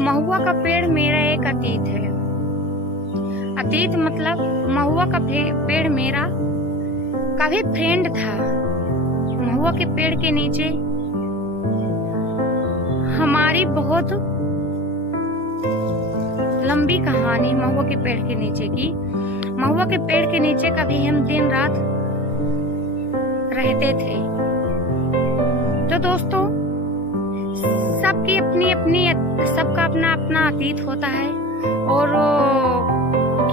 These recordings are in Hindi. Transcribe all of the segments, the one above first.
महुआ का पेड़ मेरा एक अतीत है। अतीत मतलब महुआ का पेड़ मेरा कभी फ्रेंड था। महुआ के पेड़ के नीचे हमारी बहुत लंबी कहानी महुआ के पेड़ के नीचे की। महुआ के पेड़ के नीचे कभी हम दिन रात रहते थे। तो दोस्तों, सबकी अपनी अपनी सबका अपना अपना अतीत होता है और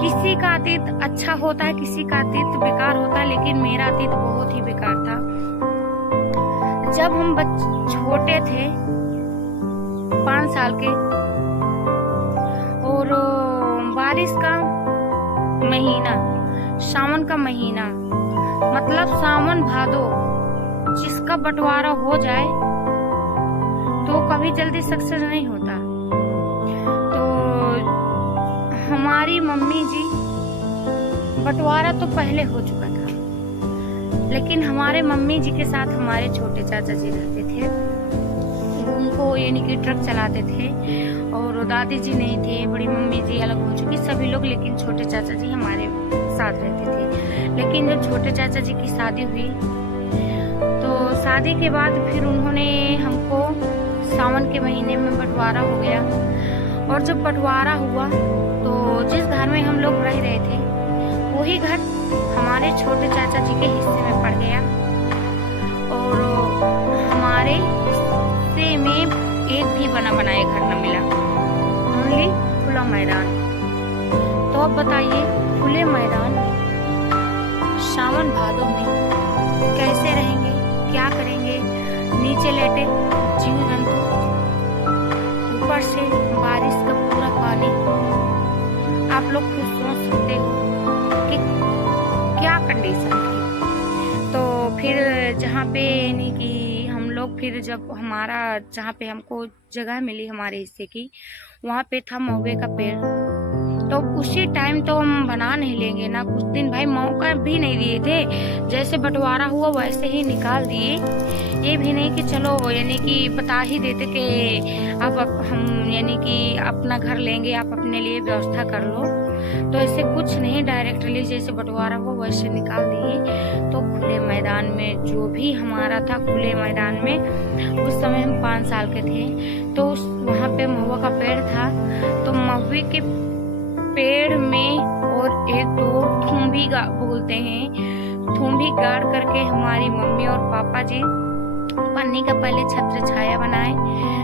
किसी का अतीत अच्छा होता है, किसी का अतीत बेकार होता है, लेकिन मेरा अतीत बहुत ही बेकार था। जब हम छोटे थे 5 साल के और बारिश का महीना, सावन का महीना मतलब सावन भादो, जिसका बंटवारा हो जाए तो कभी जल्दी सक्सेस नहीं होता। तो हमारी मम्मी जी, बंटवारा तो पहले हो चुका था, लेकिन हमारे मम्मी जी के साथ हमारे छोटे चाचा जी रहते थे। उनको यानी कि ट्रक चलाते थे और दादी जी नहीं थे, बड़ी मम्मी जी अलग हो चुकी सभी लोग, लेकिन छोटे चाचा जी हमारे साथ रहते थे। लेकिन जब छोटे चाचा जी की शादी हुई तो शादी के बाद फिर उन्होंने हमको सावन के महीने में बंटवारा हो गया। और जब बंटवारा हुआ तो जिस घर में हम लोग रह रहे थे वही घर हमारे छोटे चाचा जी के हिस्से में पड़ गया और हमारे हिस्से में एक भी बना बनाया घर न मिला, ओनली खुला मैदान। तो अब बताइए, खुले मैदान में सावन भादों में कैसे रहेंगे, क्या करेंगे? नीचे लेटे जीव जंतु, ऊपर से बारिश का पूरा पानी। आप लोग खुद सोच सकते हो कि क्या कंडीशन थी। तो फिर जहाँ पे यानी कि हम लोग फिर जब हमारा जहाँ पे हमको जगह मिली हमारे हिस्से की, वहाँ पे था महुए का पेड़। तो उसी टाइम तो हम बना नहीं लेंगे ना, कुछ दिन भाई मौका भी नहीं दिए थे। जैसे बंटवारा हुआ वैसे ही निकाल दिए। ये भी नहीं कि चलो यानी कि बता ही देते कि अब हम यानी कि अपना घर लेंगे, आप अपने लिए व्यवस्था कर लो। तो ऐसे कुछ नहीं, डायरेक्टली जैसे बंटवारा हुआ वैसे निकाल दिए। तो खुले मैदान में जो भी हमारा था, खुले मैदान में उस समय हम 5 साल के थे। तो वहाँ पे महुआ का पेड़ था। तो महुए के पेड़ में और एक दो थूम्भी बोलते हैं, थूम्भी गाड़ करके हमारी मम्मी और पापा जी पन्नी का पहले छत्र छाया बनाए,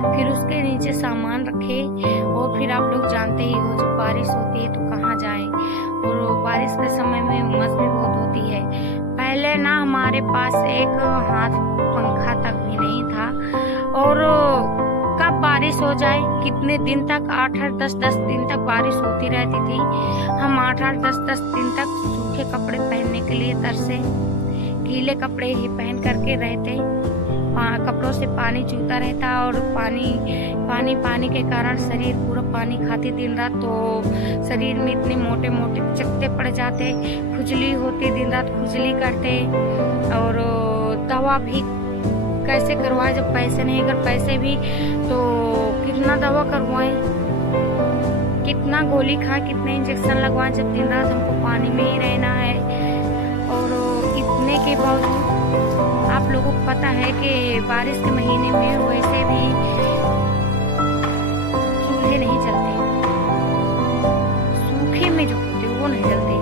फिर उसके नीचे सामान रखे। और फिर आप लोग जानते ही हो, जब बारिश होती है तो कहाँ जाएं, और बारिश के समय में उमस भी बहुत होती है। पहले ना हमारे पास एक हाथ पंखा तक भी नहीं था। और कब बारिश हो जाए, कितने दिन तक, 8-8 10-10 दिन तक बारिश होती रहती थी। हम 8-8 10-10 दिन तक सूखे कपड़े पहनने के लिए तरसे, गीले कपड़े ही पहन करके रहते। कपड़ों से पानी चूता रहता और पानी के कारण शरीर पूरा पानी खाती दिन रात। तो शरीर में इतने मोटे मोटे चकत्ते पड़ जाते, खुजली होती, दिन रात खुजली करते। और दवा भी कैसे करवाए जब पैसे नहीं, अगर पैसे भी तो कितना दवा करवाएं, कितना गोली खाएं, कितने इंजेक्शन लगवाएं, जब दिन रात हमको पानी में ही रहना है। और इतने के बावजूद आप लोगों को पता है कि बारिश के महीने में वैसे भी चूल्हे नहीं जलते, सूखे में जो होते वो नहीं जलते।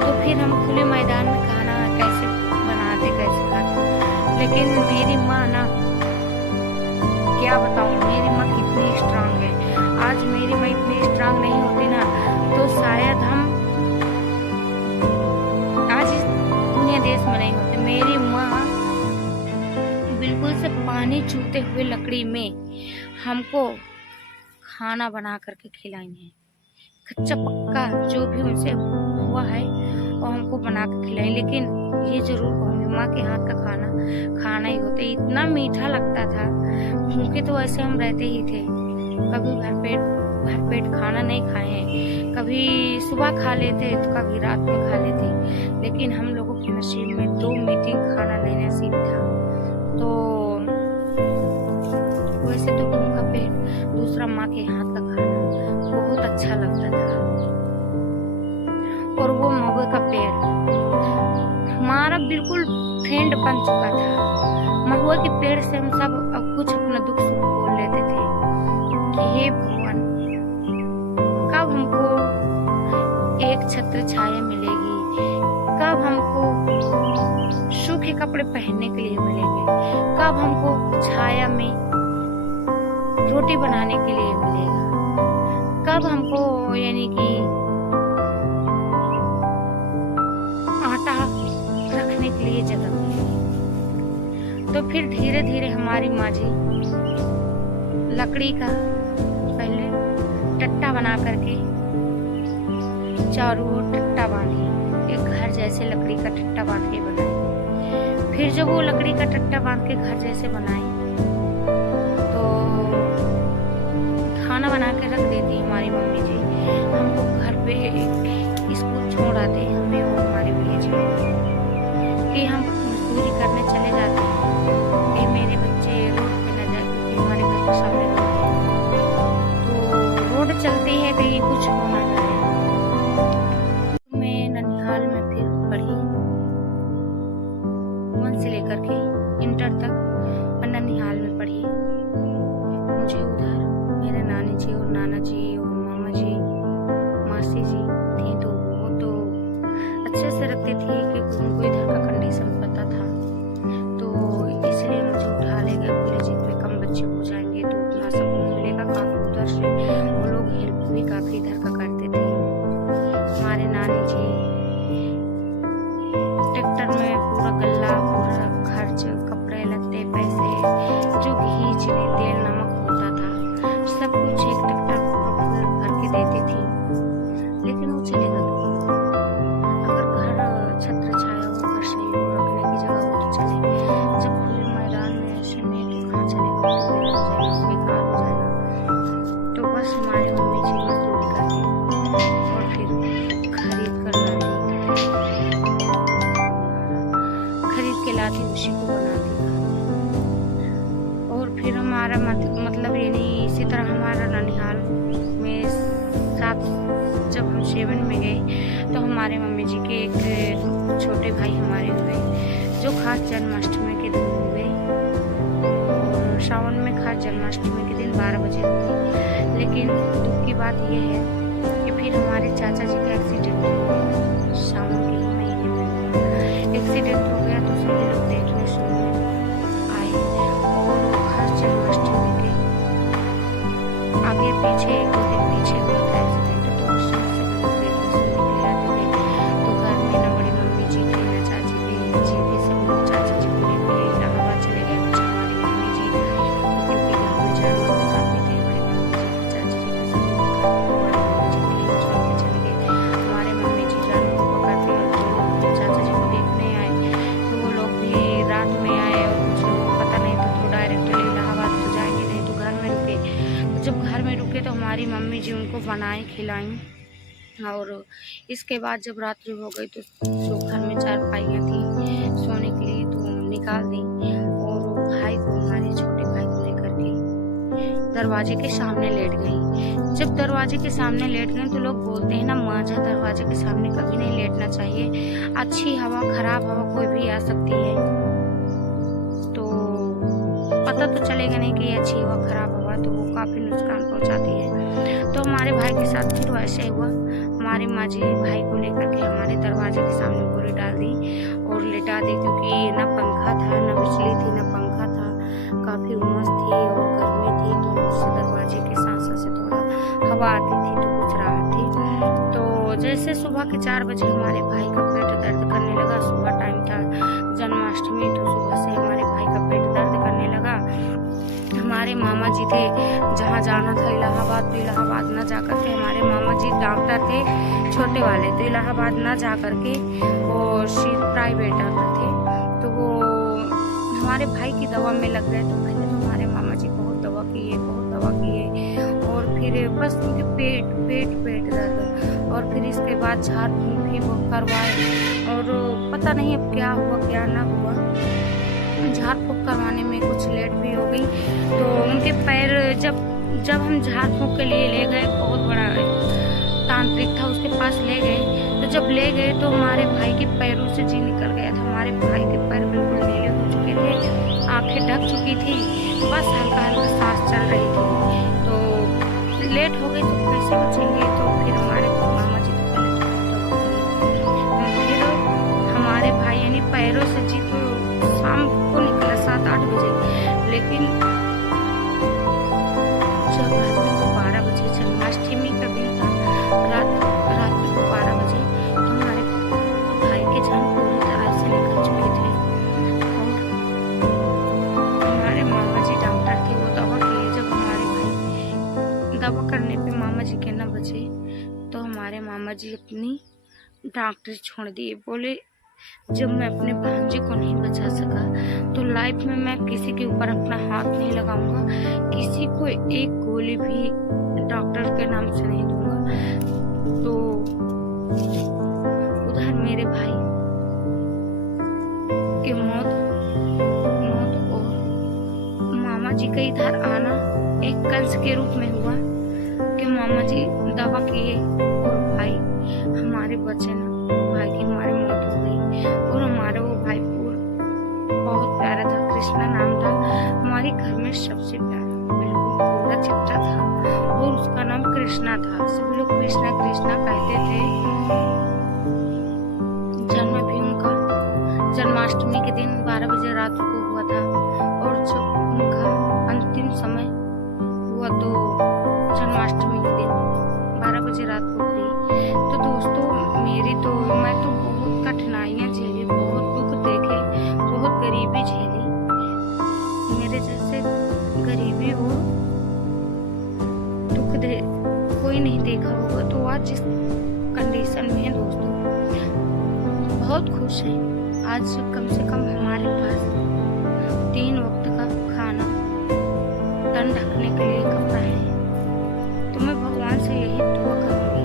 तो फिर हम खुले मैदान में खाना कैसे बनाते, कैसे खाते। लेकिन मेरी माँ ना, क्या बताऊँ, मेरी माँ कितनी स्ट्रांग है। आज मेरी माँ इतनी स्ट्रांग नहीं होती ना तो शायद हम आज इस दुनिया देश में नहीं होते। मेरी माँ बिल्कुल से पानी चूते हुए लकड़ी में हमको खाना बना करके खिलाई है। कच्चा पक्का जो भी उनसे हुआ है वो हमको बना के खिलाई। लेकिन ये जरूर कहूँगी, माँ के हाथ का खाना खाना ही होता है। इतना मीठा लगता था, भूखे तो ऐसे हम रहते ही थे। कभी भरपेट खाना नहीं खाए हैं, कभी सुबह खा लेते तो कभी रात में खा लेते। लेकिन हम लोगों के नसीब में 2 मीटिंग खाना नहीं नसीब था। तो वैसे तो भूख का पेट दूसरा माँ के हाथ का खाना बहुत अच्छा लगता था। और वो महुए का पेड़ हमारा बिल्कुल फ्रेंड बन चुका था। महुए के पेड़ से हम सब अब कुछ अपना दुख सुख बोल लेते थे कि हे भगवान, कब हमको एक छत्र छाया मिलेगी, कब हमको सूखे कपड़े पहनने के लिए मिलेंगे, कब हमको छाया में रोटी बनाने के लिए मिलेगा, कब हमको यानी कि आटा रखने के लिए जगह मिलेगी। तो फिर धीरे धीरे हमारी माँ जी लकड़ी का पहले टट्टा बना करके चारों ओर टट्टा बांधी, एक घर जैसे लकड़ी का टट्टा बांध के बनाई। फिर जब वो लकड़ी का टट्टा बांध के घर जैसे बनाई तो खाना बना के रख देती हमारी मम्मी जी। हमको घर पे स्कूल छोड़ आते हमें और हमारी भैया जी कि हम मजदूरी करने चले जाते हैं कि मेरे बच्चे रोड पे न जाए, क्योंकि हमारे घर के सामने तो रोड चलती है कहीं कुछ होना जाए। मैं ननिहाल में फिर पढ़ी 1 से लेकर के इंटर तक और ननिहाल में पढ़ी। मुझे उधर मेरे नानी जी और नाना जी और मामा जी मासी जी थी, तो वो तो अच्छे से रखती थी क्योंकि उनको इधर का कंडीशन पता था। तो इसलिए मुझे उठा ले गए, बोले जी पे कम बच्चे हो जाएंगे तो उतना सकून मिलेगा। काफ़ी उधर से वो लोग हेल्प भी काफ़ी इधर का करते थे। हमारे नानी जी ट्रैक्टर में पूरा गल्ला, पूरा खर्च, कपड़े लत्ते, पैसे, जो घी चीनी तेल नमक होता था, सब कुछ एक ट्रैक्टर पूरा फुल भर के देती थी। लेकिन वो चलेगा तो अगर घर छत्र छाया हो, घर सही हो, रखने की जगह हो तो चले। जब खुले मैदान में ऐसे में तो कहाँ चलेगा, तो बेकार हो जाएगा। तो बस हमारी मम्मी जी मजदूरी करती और फिर खरीद के लाती, उसी को बनाती। और फिर हमारा मतलब ये नहीं, इसी तरह हमारा ननिहाल में जब हम 7 में गए तो हमारे मम्मी जी के एक छोटे भाई हमारे हुए, जो खास जन्माष्टमी के दिन हुए। और सावन में खास जन्माष्टमी के दिन 12 बजे हुए। लेकिन दुख की बात यह है कि फिर हमारे चाचा जी का एक्सीडेंट हो गया। सावन के ही महीने में एक्सीडेंट हो गया, तो सभी लोग देखने सुनने आए। और खास जन्माष्टमी के आगे पीछे 1-2 दिन पीछे हुआ था एक्सीडेंट, तो उस समय से लोग देखने सुनने के लिए आते थे। तो घर में न बड़ी मम्मी जी थी न चाची जी थे, सब लोग चाचा जी को लेके इलाहाबाद चले गए। बच्चे हमारी मम्मी जी क्योंकि घर में जानवर काफी थे, बड़ी मम्मी जी चाची जी के सब लोग बड़ी मम्मी जी छोड़ के चले गए। हमारे मम्मी जी जानवर को पकड़ते और जो चाचा जी को देखने आए तो वो लोग भी रात में आए और कुछ लोगों को पता नहीं था, तो डायरेक्टली इलाहाबाद तो जाएंगे नहीं, तो घर में रुके। तो जब घर में रुके तो हमारी मम्मी जी उनको बनाई खिलाई। और इसके बाद जब रात्रि हो गई तो जो घर में 4 पाइयाँ थी सोने के लिए तो निकाल दी। और वो भाई को, हमारे छोटे भाई को लेकर के दरवाजे के सामने लेट गई। जब दरवाजे के सामने लेट गई तो लोग बोलते हैं ना, मांझा दरवाजे के सामने कभी नहीं लेटना चाहिए। अच्छी हवा, खराब हवा कोई भी आ सकती है, तो पता तो चलेगा नहीं कि अच्छी हवा खराब हवा, तो वो काफ़ी नुकसान पहुंचाती है। तो हमारे भाई के साथ फिर वैसे हुआ। हमारी माँ जी भाई को लेकर के हमारे दरवाजे के सामने बोरी डाल दी और लिटा दी, क्योंकि ना पंखा था, ना बिजली थी, ना पंखा था, काफ़ी उमस थी और गर्मी थी, तो उससे दरवाजे के सांसा से थोड़ा हवा आती थी तो कुछ राहत थी। तो जैसे सुबह के 4 बजे हमारे भाई का पेट दर्द करने लगा। सुबह टाइम था, जन्माष्टमी, तो सुबह से हमारे भाई का पेट दर्द करने लगा। हमारे मामा जी थे, जहाँ जाना था इलाहाबाद, तो इलाहाबाद ना जा कर के हमारे मामा जी डॉक्टर थे छोटे वाले, तो इलाहाबाद ना जा कर के वो प्राइवेट डॉक्टर थे, तो वो हमारे भाई की दवा में लग गए। तो पहले तो हमारे मामा जी बहुत दवा किए और फिर बस उनके पेट दर्द, और फिर इसके बाद झाड़ फूँक भी वो करवाए और पता नहीं अब क्या हुआ क्या ना हुआ। झाड़ फूँक करवाने में कुछ लेट भी हो गई, तो उनके पैर जब जब हम झाड़ फूँक के लिए ले गए, बहुत बड़ा तांत्रिक था, उसके पास ले गए, तो जब ले गए तो हमारे भाई के पैरों से जी निकल गया था। हमारे भाई के पैर बिल्कुल नीले हो चुके थे, आंखें ढक चुकी थी, बस हल्का हल्का सांस चल रही थी। तो लेट हो गई तो कैसे बचेंगे, तो फिर हमारे मामा जी तो फिर हमारे भाई यानी पैरों से जी तो शाम को निकला 7-8 बजे, लेकिन जब रात को 12 बजे, जन्माष्टमी का दिन था, रात को 12 बजे, तो हमारे भाई के जान पूरी तरह से निकल चुके थे। और हमारे मामा जी डॉक्टर थे, वो दवा किए। जब हमारे भाई दवा करने पे मामा जी के न बचे, तो हमारे मामा जी अपनी डॉक्टरी छोड़ दिए। बोले जब मैं अपने भांजे को नहीं बचा सका तो लाइफ में मैं किसी के ऊपर अपना हाथ नहीं लगाऊंगा, किसी को एक गोली भी डॉक्टर के नाम से नहीं दूंगा। तो उधर मेरे भाई की मौत और मामा जी का इधर आना एक कंस के रूप में हुआ कि मामा जी दवा किए और भाई हमारे बचे ना, भाई की हमारी मौत हो गई। और हमारा वो भाई बहुत प्यारा था, कृष्णा नाम था, हमारे घर में सबसे प्यारा, बिल्कुल पूरा चिट्टा था, और उसका नाम कृष्णा था। सभी लोग कृष्णा कृष्णा कहते थे। जन्म भी उनका जन्माष्टमी के दिन 12 बजे रात को हुआ था, और जब उनका अंतिम समय हुआ तो जन्माष्टमी के दिन 12 बजे रात को हुई। तो दोस्तों मैं तो बहुत कठिनाइयाँ झेली, बहुत दुख देखे, बहुत गरीबी झेली। मेरे जैसे गरीबी हो दुख दे कोई नहीं देखा होगा। तो आज जिस कंडीशन में है दोस्तों, बहुत खुश है। आज कम से कम हमारे पास 3 वक्त का खाना, तन ढकने के लिए कपड़ा है। तो मैं भगवान से यही दुआ करूँगी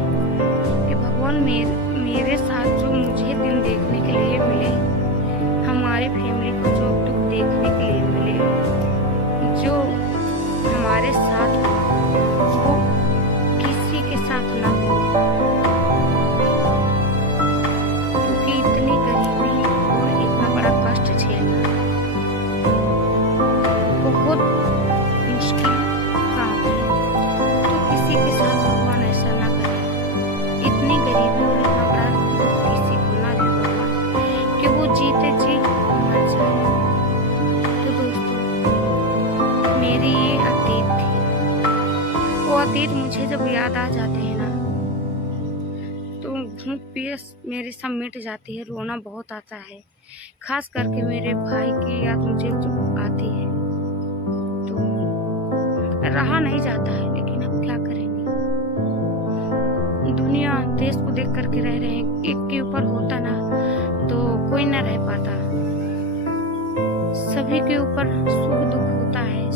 कि भगवान मेरे साथ जो मुझे दिन देखने के लिए मिले, हमारी फैमिली को जो दुख देखने के लिए मिले, जो हमारे साथ वो किसी के साथ ना हो, क्योंकि इतनी गरीबी और इतना बड़ा कष्ट झेलना बहुत मुश्किल काम है। तो किसी के साथ भगवान ऐसा ना करे, इतनी गरीबी और इतना बड़ा दुख किसी को ना दे भगवान, कि वो जीते जी मर जाए। तो दोस्तों मेरी ये अतीत थी। वो अतीत मुझे जब याद आ जाते हैं ना, तो भूख प्यास मेरे सब मिट जाती है, रोना बहुत आता है। खास करके मेरे भाई की याद मुझे जब आती है तो रहा नहीं जाता है। लेकिन अब क्या करेंगे, दुनिया देश को देख करके रह रहे हैं। एक के ऊपर होता ना तो कोई ना रह पाता, सभी के ऊपर सुख दुख होता है।